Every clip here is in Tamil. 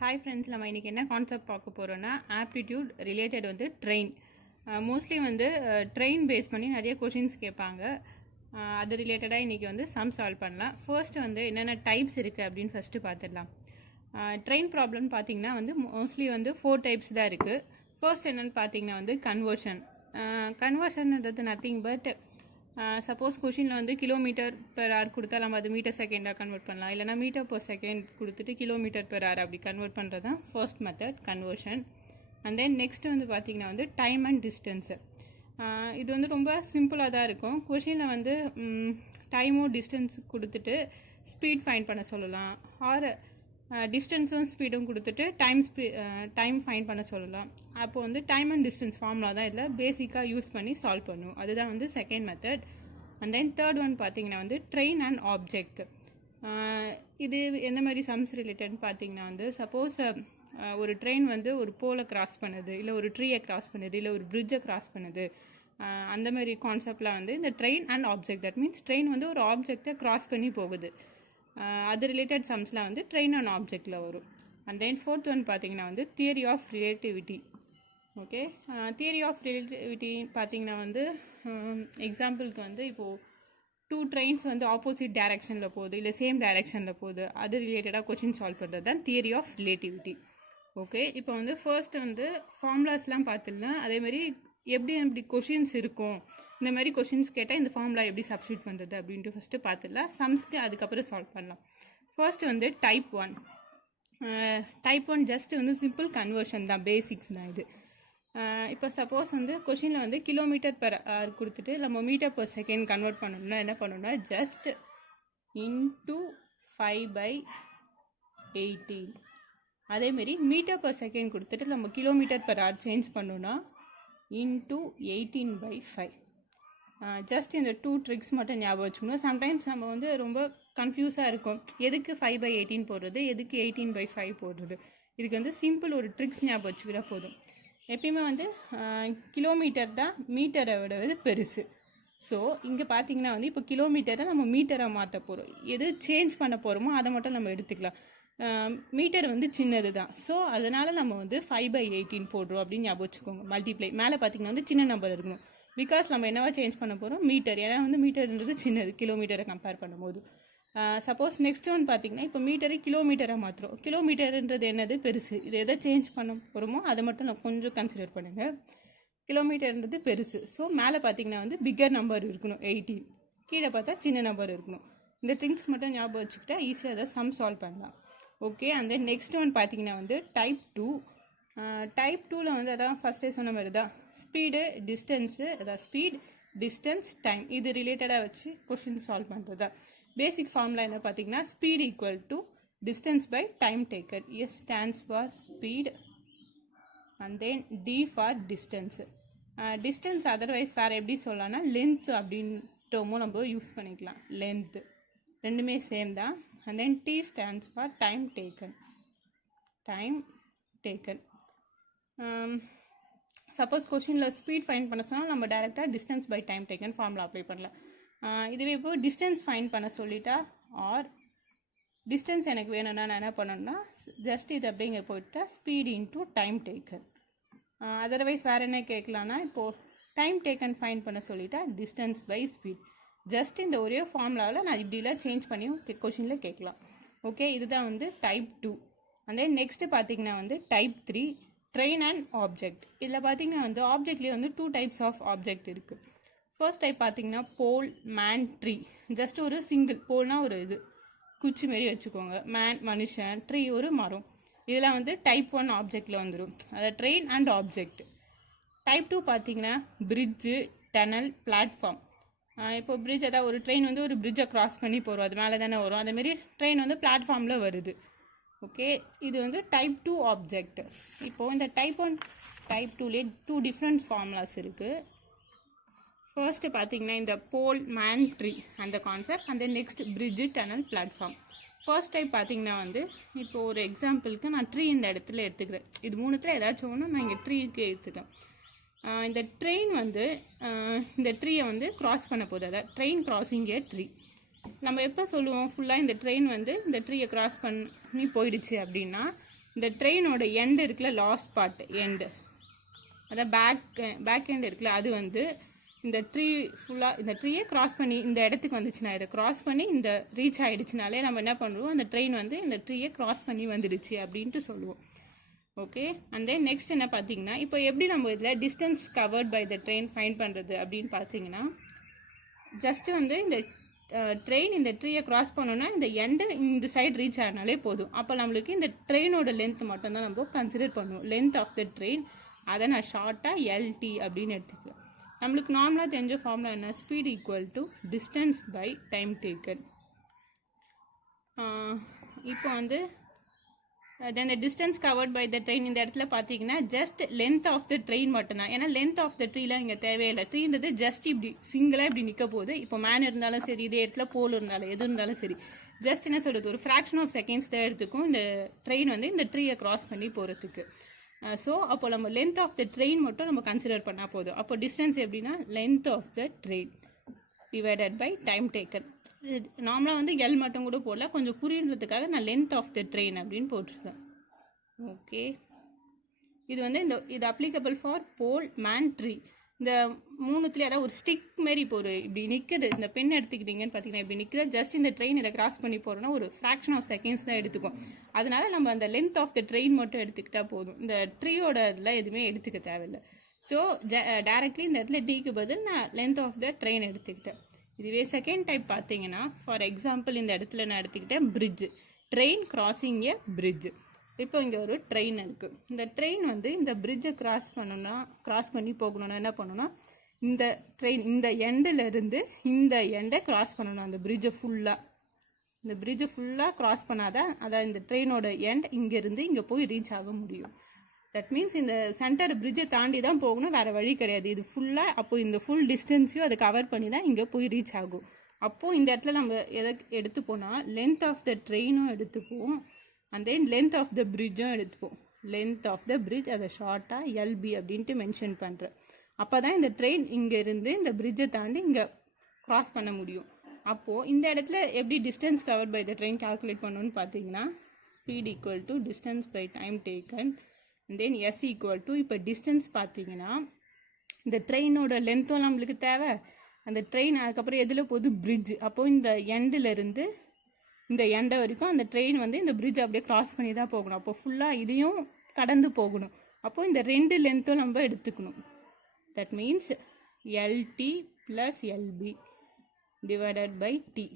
ஹாய் ஃப்ரெண்ட்ஸ், நம்ம இன்றைக்கி என்ன கான்செப்ட் பார்க்க போகிறோன்னா ஆப்டிடியூட் ரிலேட்டட் வந்து ட்ரெயின். மோஸ்ட்லி வந்து ட்ரெயின் பேஸ் பண்ணி நிறைய கொஷின்ஸ் கேட்பாங்க. அது ரிலேட்டடாக இன்றைக்கி வந்து சம் சால்வ் பண்ணலாம். ஃபர்ஸ்ட் வந்து என்னென்ன டைப்ஸ் இருக்குது அப்படின்னு ஃபஸ்ட்டு பார்த்துடலாம். ட்ரெயின் ப்ராப்ளம்னு பார்த்தீங்கன்னா வந்து மோஸ்ட்லி வந்து 4 டைப்ஸ் தான் இருக்குது. ஃபர்ஸ்ட் என்னென்னு பார்த்தீங்கன்னா வந்து கன்வர்ஷன். கன்வர்ஷன்ன்றது நத்திங் பட் சப்போஸ் கொஷினில் வந்து கிலோமீட்டர் பெர் ஹவர் கொடுத்தா நம்ம அது மீட்டர் செகண்டாக கன்வெர்ட் பண்ணலாம், இல்லைனா மீட்டர் பெர் செகண்ட் கொடுத்துட்டு கிலோமீட்டர் பெர் ஹவர் அப்படி கன்வெர்ட் பண்ணுறது தான் first method conversion. And then next வந்து பார்த்திங்கன்னா வந்து டைம் அண்ட் டிஸ்டன்ஸு. இது வந்து ரொம்ப சிம்பிளாக தான் இருக்கும். கொஷினில் வந்து டைமும் டிஸ்டன்ஸ் கொடுத்துட்டு ஸ்பீட் ஃபைண்ட் பண்ண சொல்லலாம், ஆர் டிஸ்டன்ஸும் ஸ்பீடும் கொடுத்துட்டு டைம் ஃபைண்ட் பண்ண சொல்லலாம். அப்போ வந்து டைம் அண்ட் டிஸ்டன்ஸ் ஃபார்முலா தான் இதில் பேசிக்காக யூஸ் பண்ணி சால்வ் பண்ணுவோம். அதுதான் வந்து second method. And then third one பார்த்தீங்கன்னா வந்து ட்ரெயின் அண்ட் ஆப்ஜெக்ட். இது எந்த மாதிரி சம்ஸ் ரிலேட்டட்னு பார்த்தீங்கன்னா வந்து சப்போஸ் ஒரு ட்ரெயின் வந்து ஒரு போலை கிராஸ் பண்ணுது, இல்லை ஒரு ட்ரீயை கிராஸ் பண்ணுது, இல்லை ஒரு பிரிட்ஜை கிராஸ் பண்ணுது, அந்த மாதிரி கான்செப்டில் வந்து இந்த train and object, that means train வந்து ஒரு ஆப்ஜெக்டை கிராஸ் பண்ணி போகுது, அது ரிலேட்டட் சம்ஸ்லாம் வந்து ட்ரெயின் அண்ட் ஆப்ஜெக்டில் வரும். அண்ட் தென் ஃபோர்த் ஒன் பார்த்தீங்கன்னா வந்து theory of relativity. Okay, theory of relativity பார்த்தீங்கன்னா வந்து எக்ஸாம்பிளுக்கு வந்து இப்போது 2 ட்ரெயின்ஸ் வந்து ஆப்போசிட் டைரக்ஷனில் போகுது, இல்லை சேம் டைரக்ஷனில் போகுது, அது ரிலேட்டடாக கொஷின் சால்வ் பண்ணுறது தான் தியரி ஆஃப் ரிலேட்டிவிட்டி. ஓகே, இப்போ வந்து ஃபர்ஸ்ட் வந்து ஃபார்முலாஸ்லாம் பார்த்துடலாம். அதேமாதிரி எப்படி கொஷின்ஸ் இருக்கும், இந்த மாதிரி கொஷின்ஸ் கேட்டால் இந்த ஃபார்முலா எப்படி சப்ஸ்டியூட் பண்ணுறது அப்படின்ட்டு ஃபஸ்ட்டு பார்த்துடலாம். சம்ஸ்க்கு அதுக்கப்புறம் சால்வ் பண்ணலாம். ஃபர்ஸ்ட் வந்து டைப் 1. டைப் 1 ஜஸ்ட் வந்து சிம்பிள் கன்வர்ஷன் தான், பேசிக்ஸ் தான் இது. இப்போ சப்போஸ் வந்து கொஷினில் வந்து கிலோமீட்டர் பெர் ஹவர் கொடுத்துட்டு நம்ம மீட்டர் பெர் செகண்ட் கன்வெர்ட் பண்ணணும்னா என்ன பண்ணணும்னா ஜஸ்ட் இன்டூ 5/18. அதேமாரி மீட்டர் பெர் செகண்ட் கொடுத்துட்டு நம்ம கிலோமீட்டர் பெர் ஹவர் சேஞ்ச் பண்ணோன்னா இன்டூ 18/5. ஜஸ்ட் இந்த 2 ட்ரிக்ஸ் மட்டும் ஞாபகம் வச்சுக்கணும். சம்டைம்ஸ் நம்ம வந்து ரொம்ப கன்ஃபியூஸாக இருக்கும், எதுக்கு 5/18 போடுறது, எதுக்கு 18/5 போடுறது. இதுக்கு வந்து சிம்பிள் ஒரு ட்ரிக்ஸ் ஞாபகம் வச்சுக்கிட்டா போதும். எப்பயுமே வந்து கிலோமீட்டர் தான் மீட்டரை விட பெருசு. ஸோ இங்கே பார்த்தீங்கன்னா வந்து இப்போ கிலோமீட்டரை நம்ம மீட்டரை மாற்ற போகிறோம், எது சேஞ்ச் பண்ண போகிறோமோ அதை மட்டும் நம்ம எடுத்துக்கலாம். மீட்டர் வந்து சின்னது தான், ஸோ அதனால் நம்ம வந்து 5/18 போடுறோம் அப்படின்னு ஞாபகம் வச்சுக்கோங்க. மல்டிப்ளை மேலே பார்த்தீங்கன்னா வந்து சின்ன நம்பர் இருக்கணும், பிகாஸ் நம்ம என்னவா சேஞ்ச் பண்ண போகிறோம், மீட்டர். ஏன்னா வந்து மீட்டர்ன்றது சின்னது கிலோமீட்டரை கம்பேர் பண்ணும்போது. சப்போஸ் நெக்ஸ்ட் ஒன் பார்த்தீங்கன்னா இப்போ மீட்டரை கிலோமீட்டரை மாற்றுறோம். கிலோமீட்டர்ன்றது என்னது, பெருசு. இது எதை சேஞ்ச் பண்ண போகிறோமோ அதை மட்டும் நான் கொஞ்சம் கன்சிடர் பண்ணுங்கள். கிலோமீட்டர்ன்றது பெருசு, ஸோ மேலே பார்த்தீங்கன்னா வந்து பிக்கர் நம்பர் இருக்கணும் 18, கீழே பார்த்தா சின்ன நம்பர் இருக்கணும். இந்த ட்ரிங்க்ஸ் மட்டும் ஞாபகம் வச்சுக்கிட்டா ஈஸியாக அதை சம் சால்வ் பண்ணலாம். Okay, and then next one பார்த்தீங்கன்னா வந்து டைப் 2. டைப் 2ல் வந்து அதான் ஃபஸ்ட்டே சொன்ன மாதிரி தான், ஸ்பீடு டிஸ்டன்ஸு, அதான் ஸ்பீட் டிஸ்டன்ஸ் டைம், இது ரிலேட்டடாக வச்சு கொஷின் சால்வ் பண்ணுறது தான். பேசிக் ஃபார்முலா என்ன பார்த்தீங்கன்னா speed equal to distance by time taken. S stands for speed and then D for distance. Distance otherwise வேறு எப்படி சொல்லலாம்னா லென்த் அப்படின்றமோ நம்ம யூஸ் பண்ணிக்கலாம். லென்த்து ரெண்டுமே சேம் தான். And then T stands for time taken. Suppose கொஷினில் ஸ்பீட் ஃபைண்ட் பண்ண சொன்னால் நம்ம டேரெக்டாக distance by time taken formula apply பண்ணலாம். இதுவே இப்போ டிஸ்டன்ஸ் ஃபைண்ட் பண்ண சொல்லிட்டா, ஆர் டிஸ்டன்ஸ் எனக்கு வேணும்னா நான் என்ன பண்ணணும்னா ஜஸ்ட் இது அப்படிங்க போயிட்டா speed into time taken. Otherwise வேறு என்ன கேட்கலான்னா இப்போது டைம் டேக்கன் ஃபைண்ட் பண்ண சொல்லிட்டா டிஸ்டன்ஸ் பை ஸ்பீட். ஜஸ்ட் இந்த ஒரே ஃபார்முலாவில் நான் இப்படிலாம் சேஞ்ச் பண்ணி கொஷினில் கேட்கலாம். ஓகே, இதுதான் வந்து டைப் 2. அண்ட் தென் நெக்ஸ்ட்டு பார்த்தீங்கன்னா வந்து டைப் 3, ட்ரெயின் அண்ட் ஆப்ஜெக்ட். இதில் பார்த்தீங்கன்னா வந்து ஆப்ஜெக்ட்லேயே வந்து 2 டைப்ஸ் ஆஃப் ஆப்ஜெக்ட் இருக்குது. ஃபர்ஸ்ட் டைப் பார்த்தீங்கன்னா போல், மேன், ட்ரீ. ஜஸ்ட் ஒரு சிங்கிள் போல்னால் ஒரு இது குச்சி மாரி வச்சுக்கோங்க, மேன் மனுஷன், ட்ரீ ஒரு மரம். இதெல்லாம் வந்து டைப் 1 ஆப்ஜெக்டில் வந்துடும், அதாவது ட்ரெயின் அண்ட் ஆப்ஜெக்ட். டைப் 2 பார்த்தீங்கன்னா பிரிட்ஜு, டனல், பிளாட்ஃபார்ம். இப்போ பிரிட்ஜ், அதாவது ஒரு ட்ரெயின் வந்து ஒரு பிரிட்ஜை கிராஸ் பண்ணி போகிறோம், அது மேலே தானே வரும், அதேமாரி ட்ரெயின் வந்து பிளாட்ஃபார்மில் வருது. ஓகே, இது வந்து டைப் 2 ஆப்ஜெக்ட். இப்போது இந்த டைப் 1 டைப் 2லே 2 டிஃப்ரெண்ட் ஃபார்முலாஸ் இருக்குது. ஃபர்ஸ்ட்டு பார்த்தீங்கன்னா இந்த போல், மேன், ட்ரீ அந்த கான்செப்ட். அந்த next bridge, tunnel, platform. First type பார்த்தீங்கன்னா வந்து இப்போ ஒரு எக்ஸாம்பிளுக்கு நான் ட்ரீ இந்த இடத்துல எடுத்துக்கிறேன். இது 3த்தில் ஏதாச்சும் ஒன்று நான் இங்கே ட்ரீக்கு எடுத்துட்டேன். இந்த ட்ரெயின் வந்து இந்த ட்ரீயை வந்து கிராஸ் பண்ண போகுது, அதாவது ட்ரெயின் கிராசிங் ஏ ட்ரீ. நம்ம எப்போ சொல்லுவோம் ஃபுல்லாக இந்த ட்ரெயின் வந்து இந்த ட்ரீயை கிராஸ் பண்ணி போயிடுச்சு அப்படின்னா இந்த ட்ரெயினோட எண்டு இருக்குல்ல, லாஸ்ட் பார்ட் எண்டு, அதான் பேக் எண்ட் இருக்குல்ல, அது வந்து இந்த ட்ரீ ஃபுல்லாக இந்த ட்ரீயை கிராஸ் பண்ணி இந்த இடத்துக்கு வந்துச்சுன்னா, இதை கிராஸ் பண்ணி இந்த ரீச் ஆகிடுச்சுனாலே நம்ம என்ன பண்ணுவோம், அந்த ட்ரெயின் வந்து இந்த ட்ரீயை கிராஸ் பண்ணி வந்துடுச்சு அப்படின்ட்டு சொல்லுவோம். ஓகே, அண்ட் தென் நெக்ஸ்ட் என்ன பார்த்தீங்கன்னா, இப்போ எப்படி நம்ம இதில் distance covered by the train find பண்ணுறது அப்படின்னு பார்த்தீங்கன்னா, ஜஸ்ட்டு வந்து இந்த ட்ரெயின் இந்த ட்ரீயை கிராஸ் பண்ணோன்னா இந்த எண்டு இந்த சைடு ரீச் ஆகினாலே போதும். அப்போ நம்மளுக்கு இந்த ட்ரெயினோட லென்த் மட்டும்தான் நம்ம கன்சிடர் பண்ணுவோம், லென்த் ஆஃப் த ட்ரெயின். அதை நான் ஷார்ட்டாக எல்டி அப்படின்னு எடுத்துக்கிறேன். நம்மளுக்கு நார்மலாக தெரிஞ்ச ஃபார்முலா என்ன, speed equal to distance by time taken. இப்போ வந்து then the distance covered by the train இந்த இடத்துல பார்த்தீங்கன்னா just length of the train மட்டும்தான். ஏன்னா லென்த் ஆஃப் த ட்ரீலாம் இங்கே தேவையில்லை. ட்ரீன்றது ஜஸ்ட் இப்படி சிங்கிளாக இப்படி நிற்க போகுது. இப்போ மேன் இருந்தாலும் சரி, இதே இடத்துல போல் இருந்தாலும் எது இருந்தாலும் சரி, ஜஸ்ட் என்ன சொல்கிறது, ஒரு ஃப்ராக்ஷன் ஆஃப் செகண்ட்ஸ் தான் எடுத்துக்கும் இந்த ட்ரெயின் வந்து இந்த ட்ரீயை கிராஸ் பண்ணி போகிறதுக்கு. ஸோ அப்போ நம்ம லென்த் ஆஃப் த ட்ரெயின் மட்டும் நம்ம கன்சிடர் பண்ணால் போதும். அப்போ டிஸ்டன்ஸ் எப்படின்னா length of the train divided by time taken. நார்மலாக வந்து எல் மட்டும் கூட போடல, கொஞ்சம் புரியுறதுக்காக நான் லென்த் ஆஃப் த ட்ரெயின் அப்படின்னு போட்டிருக்கேன். ஓகே, இது வந்து இது applicable for pole, man, tree. இந்த மூணுத்துலேயே அதாவது ஒரு ஸ்டிக் மாரி இப்போ ஒரு இப்படி நிற்குது, இந்த பென் எடுத்துக்கிட்டிங்கன்னு பார்த்தீங்கன்னா இப்படி நிற்குது, ஜஸ்ட் இந்த ட்ரெயின் இதை கிராஸ் பண்ணி போகிறோன்னா ஒரு ஃப்ராக்ஷன் ஆஃப் செகண்ட்ஸ் தான் எடுத்துக்கும். அதனால நம்ம அந்த லென்த் ஆஃப் த ட்ரெயின் மட்டும் எடுத்துக்கிட்டால் போதும். இந்த ட்ரீயோட இதெல்லாம் எதுவுமே எடுத்துக்க தேவையில்லை. ஸோ டேரெக்ட்லி இந்த இடத்துல டீக்கு பதில் நான் லென்த் ஆஃப் த ட்ரெயின் எடுத்துக்கிட்டேன். இதுவே செகண்ட் டைப் பார்த்தீங்கன்னா, ஃபார் எக்ஸாம்பிள் இந்த இடத்துல நான் எடுத்துக்கிட்டேன் பிரிட்ஜ், ட்ரெயின் கிராசிங் ஏ பிரிட்ஜ். இப்போ இங்கே ஒரு ட்ரெயின் இருக்குது. இந்த ட்ரெயின் வந்து இந்த பிரிட்ஜை கிராஸ் பண்ணி போகணுன்னா என்ன பண்ணணும்னா, இந்த ட்ரெயின் இந்த எண்டிலேருந்து இந்த எண்டை கிராஸ் பண்ணணும். அந்த பிரிட்ஜை ஃபுல்லாக கிராஸ் பண்ணாதான் அதான் இந்த ட்ரெயினோட எண்ட் இங்கேருந்து இங்கே போய் ரீச் ஆக முடியும். தட் மீன்ஸ் இந்த சென்டர் பிரிட்ஜை தாண்டி தான் போகணும், வேறு வழி கிடையாது. இது ஃபுல்லாக அப்போது இந்த ஃபுல் டிஸ்டன்ஸையும் அதை கவர் பண்ணி தான் இங்கே போய் ரீச் ஆகும். அப்போது இந்த இடத்துல நம்ம எதை எடுத்துப்போனால் லென்த் ஆஃப் த ட்ரெயினும் எடுத்துப்போம், and then length of the பிரிட்ஜும் எடுத்துப்போம். லென்த் ஆஃப் த பிரிட்ஜ் அதை ஷார்ட்டாக எல்பி அப்படின்ட்டு மென்ஷன் பண்ணுறேன். அப்போ தான் இந்த ட்ரெயின் இங்கேருந்து இந்த பிரிட்ஜை தாண்டி இங்கே க்ராஸ் பண்ண முடியும். அப்போது இந்த இடத்துல எப்படி distance covered by the train calculate பண்ணணும்னு பார்த்தீங்கன்னா, speed equal to distance by time taken, and then S equal to, இப்போ டிஸ்டன்ஸ் பார்த்தீங்கன்னா இந்த ட்ரெயினோட லென்த்தும் நம்மளுக்கு தேவை, அந்த ட்ரெயின் அதுக்கப்புறம் எதில் போகுது, பிரிட்ஜ். அப்போது இந்த எண்டிலேருந்து இந்த எண்டை வரைக்கும் அந்த ட்ரெயின் வந்து இந்த பிரிட்ஜ் அப்படியே கிராஸ் பண்ணி தான் போகணும். அப்போ ஃபுல்லாக இதையும் கடந்து போகணும். அப்போது இந்த ரெண்டு லென்த்தும் நம்ம எடுத்துக்கணும். That means LT plus LB divided by T.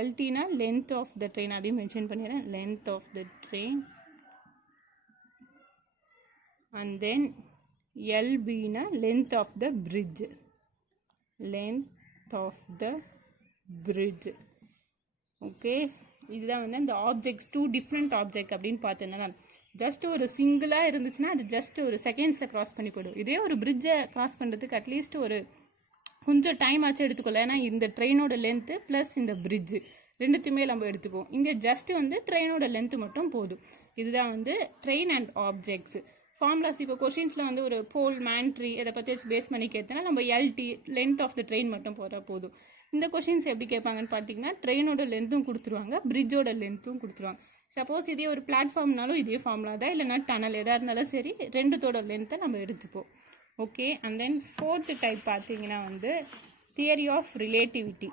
எல்டினா லென்த் ஆஃப் த ட்ரெயின், அதையும் மென்ஷன் பண்ணிடுறேன், length of the train, and then எல்பினா length of the bridge, length of the bridge. Okay, இதுதான் வந்து அந்த ஆப்ஜெக்ட்ஸ், டூ டிஃப்ரெண்ட் ஆப்ஜெக்ட் அப்படின்னு பார்த்தோன்னா, ஜஸ்ட் ஒரு சிங்கிளாக இருந்துச்சுன்னா அது ஜஸ்ட் ஒரு செகண்ட்ஸில் கிராஸ் பண்ணி போய்டும். இதே ஒரு பிரிட்ஜை கிராஸ் பண்ணுறதுக்கு அட்லீஸ்ட் ஒரு கொஞ்சம் டைம் ஆச்சு எடுத்துக்கொள்ள. ஏன்னா இந்த ட்ரெயினோட லென்த்து ப்ளஸ் இந்த பிரிட்ஜு ரெண்டுத்தையுமே நம்ம எடுத்துப்போம். இங்கே ஜஸ்ட்டு வந்து ட்ரெயினோட லென்த்து மட்டும் போதும். இதுதான் வந்து ட்ரெயின் அண்ட் ஆப்ஜெக்ட்ஸ் ஃபார்முலாஸ். இப்போ கொஷின்ஸில் வந்து ஒரு போல், மேன், ட்ரீ இதை பற்றி வச்சு பேஸ் பண்ணி கேட்டோன்னா நம்ம எல்டி லென்த் ஆஃப் த ட்ரெயின் மட்டும் போட்டால் போதும். இந்த கொஷின்ஸ் எப்படி கேட்பாங்கன்னு பார்த்தீங்கன்னா, ட்ரெயினோட லென்த்தும் கொடுத்துருவாங்க, பிரிட்ஜோட லென்த்தும் கொடுத்துருவாங்க. சப்போஸ் இதே ஒரு பிளாட்ஃபார்ம்னாலும் இதே ஃபார்முலா தான், இல்லைனா டனல் எதாக இருந்தாலும் சரி, ரெண்டுத்தோட லென்த்தை நம்ம எடுத்துப்போம். Okay, and then fourth type பார்த்தீங்கன்னா வந்து தியரி ஆஃப் ரிலேட்டிவிட்டி.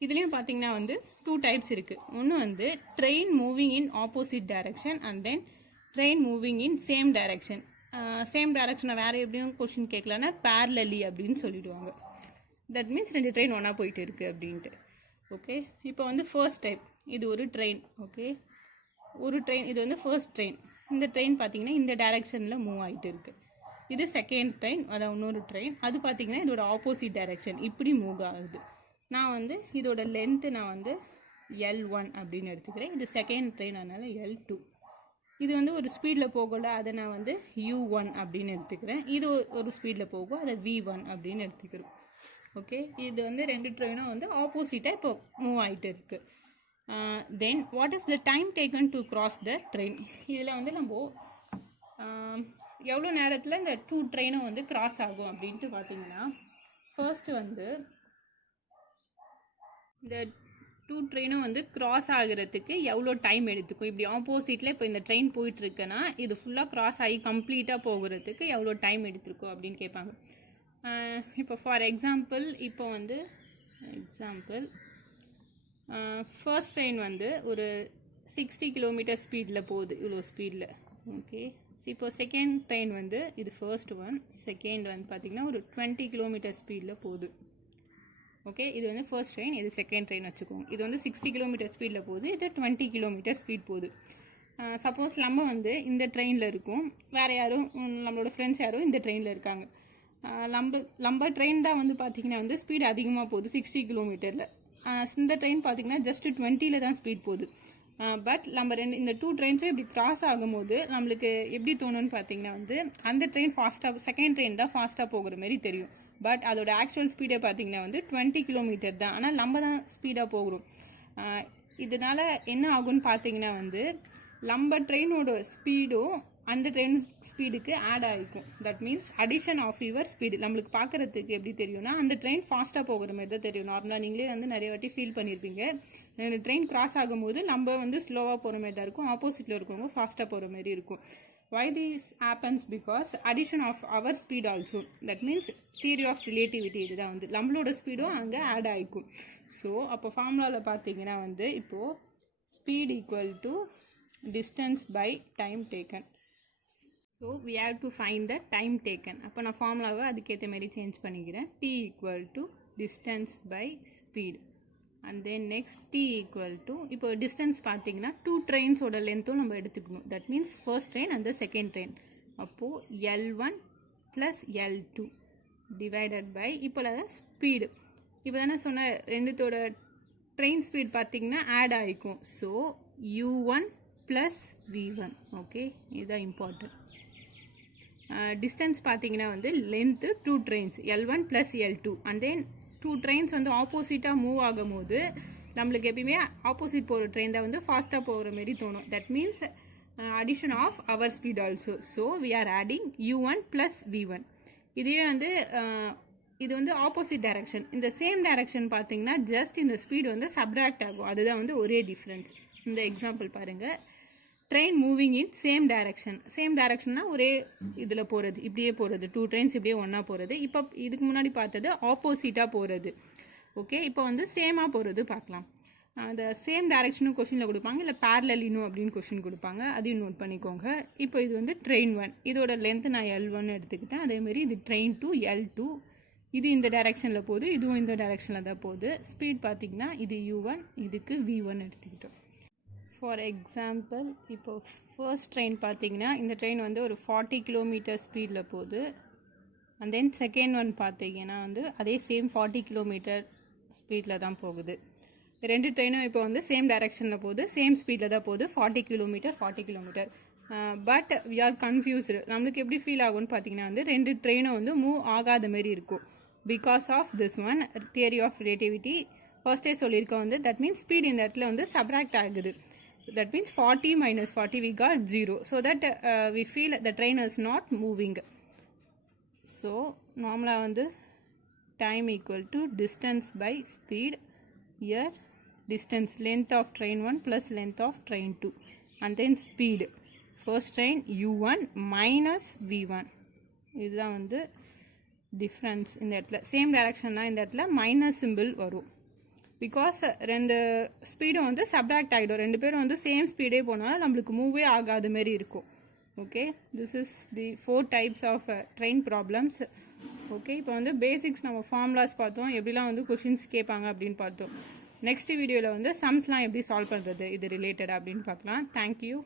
இதுலேயும் பார்த்தீங்கன்னா வந்து டூ டைப்ஸ் இருக்குது. ஒன்று வந்து train moving in opposite direction, and then train moving in same direction. Same டைரக்ஷனை வேறு எப்படியும் கொஷின் கேட்கலான்னா பேரலலி அப்படின்னு சொல்லிடுவாங்க. தட் மீன்ஸ் ரெண்டு ட்ரெயின் ஒன்றா போயிட்டு இருக்குது அப்படின்ட்டு. ஓகே, இப்போ வந்து ஃபர்ஸ்ட் டைப், இது ஒரு ட்ரெயின். ஓகே, ஒரு ட்ரெயின், இது வந்து ஃபர்ஸ்ட் ட்ரெயின். இந்த ட்ரெயின் பார்த்தீங்கன்னா இந்த டைரக்ஷனில் மூவ் ஆகிட்டு இருக்குது. இது செகண்ட் ட்ரெயின், அதாவது இன்னொரு ட்ரெயின், அது பார்த்தீங்கன்னா இதோட ஆப்போசிட் டைரக்ஷன் இப்படி மூவ் ஆகுது. நான் வந்து இதோட லென்த்து நான் வந்து L1 அப்படின்னு எடுத்துக்கிறேன். இது செகண்ட் ட்ரெயின், அதனால் L2. இது வந்து ஒரு ஸ்பீடில் போகல, அதை நான் வந்து U1 அப்படின்னு எடுத்துக்கிறேன். இது ஒரு ஸ்பீடில் போகும், அதை V1 அப்படின்னு எடுத்துக்கிறோம். ஓகே, இது வந்து ரெண்டு ட்ரெயினும் வந்து ஆப்போசிட்டாக இப்போ மூவ் ஆகிட்டு இருக்குது. Then what is the time taken to cross the train. இதில் வந்து நம்ம எவ்வளோ நேரத்தில் இந்த டூ ட்ரெயினும் வந்து கிராஸ் ஆகும் அப்படின்ட்டு பார்த்தீங்கன்னா, ஃபர்ஸ்ட் வந்து இந்த டூ ட்ரெயினும் வந்து கிராஸ் ஆகிறதுக்கு எவ்வளோ டைம் எடுத்துக்கும், இப்படி ஆப்போசிட்டில் இப்போ இந்த ட்ரெயின் போயிட்டுருக்குன்னா இது ஃபுல்லாக கிராஸ் ஆகி கம்ப்ளீட்டாக போகிறதுக்கு எவ்வளோ டைம் எடுத்துருக்கும் அப்படின்னு கேட்பாங்க. இப்போ ஃபார் எக்ஸாம்பிள் இப்போ வந்து ஃபர்ஸ்ட் ட்ரெயின் வந்து ஒரு 60 கிலோமீட்டர் ஸ்பீடில் போகுது, இவ்வளோ ஸ்பீடில். ஓகே, இப்போ செகண்ட் ட்ரெயின் வந்து இது ஃபர்ஸ்ட் ஒன், செகண்ட் வந்து பார்த்திங்கன்னா ஒரு 20 கிலோமீட்டர் ஸ்பீடில் போகுது. ஓகே, இது வந்து ஃபர்ஸ்ட் ட்ரெயின், இது செகண்ட் ட்ரெயின் வச்சுக்கோங்க. இது வந்து 60 கிலோமீட்டர் ஸ்பீடில் போகுது, இது 20 கிலோமீட்டர் ஸ்பீட் போகுது. சப்போஸ் நம்ம வந்து இந்த ட்ரெயினில் இருக்கும், வேறு யாரும் நம்மளோட ஃப்ரெண்ட்ஸ் யாரும் இந்த ட்ரெயினில் இருக்காங்க. நம்ம ட்ரெயின் தான் வந்து பார்த்திங்கன்னா வந்து ஸ்பீடு அதிகமாக போகுது 60 கிலோமீட்டரில். இந்த ட்ரெயின் பார்த்திங்கன்னா ஜஸ்ட் 20ல் தான் ஸ்பீட் போகுது. பட் நம்ம இந்த டூ ட்ரெயின்ஸும் இப்படி கிராஸ் ஆகும்போது நம்மளுக்கு எப்படி தோணுன்னு பார்த்தீங்கன்னா வந்து அந்த ட்ரெயின் ஃபாஸ்ட்டாக, செகண்ட் ட்ரெயின் தான் ஃபாஸ்ட்டாக போகிற மாதிரி தெரியும். பட் அதோட ஆக்சுவல் ஸ்பீடை பார்த்தீங்கன்னா வந்து 20 கிலோமீட்டர் தான், ஆனால் நம்ம தான் ஸ்பீடாக போகிறோம். இதனால் என்ன ஆகும்னு பார்த்தீங்கன்னா வந்து நம்ம ட்ரெயினோட ஸ்பீடும் அந்த ட்ரெயின் ஸ்பீடுக்கு ஆட் ஆகிருக்கும். That means addition of your speed. நம்மளுக்கு பார்க்குறதுக்கு எப்படி தெரியும்னா அந்த ட்ரெயின் ஃபாஸ்ட்டாக போகிற மாதிரி தான் தெரியும். நார்மலாக நீங்களே வந்து நிறைய வாட்டி ஃபீல் பண்ணியிருப்பீங்க. ட்ரெயின் கிராஸ் ஆகும்போது நம்ம வந்து ஸ்லோவாக போகிற மாதிரி தான் இருக்கும், ஆப்போசிட்டில் இருக்கவங்க ஃபாஸ்ட்டாக போகிற மாதிரி இருக்கும். Why this happens? Because addition of our speed also. That means theory of relativity. இதுதான் வந்து நம்மளோட ஸ்பீடும் அங்கே ஆட் ஆகிக்கும். ஸோ அப்போ ஃபார்முலாவில் பார்த்தீங்கன்னா வந்து இப்போது speed equal to distance by time taken. So we have to find the time taken. அப்போ நான் ஃபார்முலாவை அதுக்கேற்ற மாதிரி சேஞ்ச் பண்ணிக்கிறேன். t equal to distance by speed. And then next t equal to, இப்போ டிஸ்டன்ஸ் பார்த்தீங்கன்னா டூ ட்ரெயின்ஸோட லென்த்தும் நம்ம எடுத்துக்கணும். That means first train and second train. அப்போது L1 plus L2 divided by இப்போ ஸ்பீடு. இப்போ தானே சொன்ன ரெண்டுத்தோட ட்ரெயின் ஸ்பீட் பார்த்தீங்கன்னா ஆட் ஆகிக்கும். So U1 plus V1. Okay, இதுதான் இம்பார்ட்டன்ட். டிஸ்டன்ஸ் பார்த்தீங்கன்னா வந்து length two trains L1 plus L2. And then two trains வந்து ஆப்போசிட்டாக மூவ் ஆகும் போது நம்மளுக்கு எப்பயுமே ஆப்போசிட் போகிற ட்ரெயின் தான் வந்து ஃபாஸ்ட்டாக போகிற மாரி தோணும். That means addition of our speed also. So we are adding U1 plus V1. இதுவே வந்து இது வந்து ஆப்போசிட் டைரக்ஷன். இந்த சேம் டைரக்ஷன் பார்த்தீங்கன்னா ஜஸ்ட் இந்த ஸ்பீடு வந்து சப்ராக்ட் ஆகும். அதுதான் வந்து ஒரே டிஃப்ரென்ஸ். இந்த எக்ஸாம்பிள் பாருங்கள். Train moving in same direction. Same டைரக்ஷன்னா ஒரே இதில் போகிறது, இப்படியே போகிறது, டூ ட்ரெயின்ஸ் இப்படியே ஒன்றா போகிறது. இப்போ இதுக்கு முன்னாடி பார்த்தது ஆப்போசிட்டாக போகிறது. ஓகே, இப்போ வந்து சேமாக போகிறது பார்க்கலாம். அந்த சேம் டைரக்ஷனும் கொஷினில் கொடுப்பாங்க, இல்லை பேரலல் இன்னும் அப்படின்னு கொஷின் கொடுப்பாங்க, அதையும் நோட் பண்ணிக்கோங்க. இப்போ இது வந்து ட்ரெயின் 1, இதோட லென்த்து நான் L1 எடுத்துக்கிட்டேன். அதேமாதிரி இது ட்ரெயின் 2 L2. இது இந்த டைரக்ஷனில் போகுது, இதுவும் இந்த டைரக்ஷனில் தான் போகுது. ஸ்பீட் பார்த்திங்கன்னா இது U1, இதுக்கு V1 எடுத்துக்கிட்டோம். ஃபார் எக்ஸாம்பிள் இப்போ ஃபர்ஸ்ட் ட்ரெயின் பார்த்தீங்கன்னா இந்த ட்ரெயின் வந்து ஒரு 40 கிலோமீட்டர் ஸ்பீடில் போகுது. அண்ட் தென் செகண்ட் ஒன் பார்த்தீங்கன்னா வந்து அதே சேம் 40 கிலோமீட்டர் ஸ்பீடில் தான் போகுது. ரெண்டு ட்ரெயினும் இப்போ வந்து சேம் டைரக்ஷனில் போகுது, சேம் ஸ்பீடில் தான் போகுது, 40 kilometre. But we are confused. நம்மளுக்கு எப்படி ஃபீல் ஆகும்னு பார்த்தீங்கன்னா வந்து ரெண்டு ட்ரெயினும் வந்து மூவ் ஆகாத மாதிரி இருக்கும். Because of this one theory of relativity. ஃபர்ஸ்டே சொல்லியிருக்கோம் வந்து தட் மீன்ஸ் ஸ்பீட் இந்த இடத்துல வந்து சப்ராக்ட் ஆகுது. That means 40 minus 40 we got 0. So that we feel the train is not moving. So normally வந்து time equal to distance by speed. Here distance, length of train 1 plus length of train 2. And then speed. First train U1 minus V1. இதுதான் வந்து difference இந்த இடத்துல. Same direction இந்த இடத்துல minus symbol வரும். பிகாஸ் ரெண்டு ஸ்பீடும் வந்து சப்ராக்ட் ஆகிடும். ரெண்டு பேரும் வந்து சேம் ஸ்பீடே போனாலும் நம்மளுக்கு மூவே ஆகாத மாரி இருக்கும். Okay, this is the 4 types of train problems. Okay, இப்போ வந்து பேசிக்ஸ் நம்ம ஃபார்முலாஸ் பார்த்தோம், எப்படிலாம் வந்து கொஷின்ஸ் கேட்பாங்க அப்படின்னு பார்த்தோம். நெக்ஸ்ட் வீடியோவில் வந்து சம்ஸ்லாம் எப்படி சால்வ் பண்ணுறது இது ரிலேட்டட் அப்படின்னு பார்க்கலாம். தேங்க்யூ.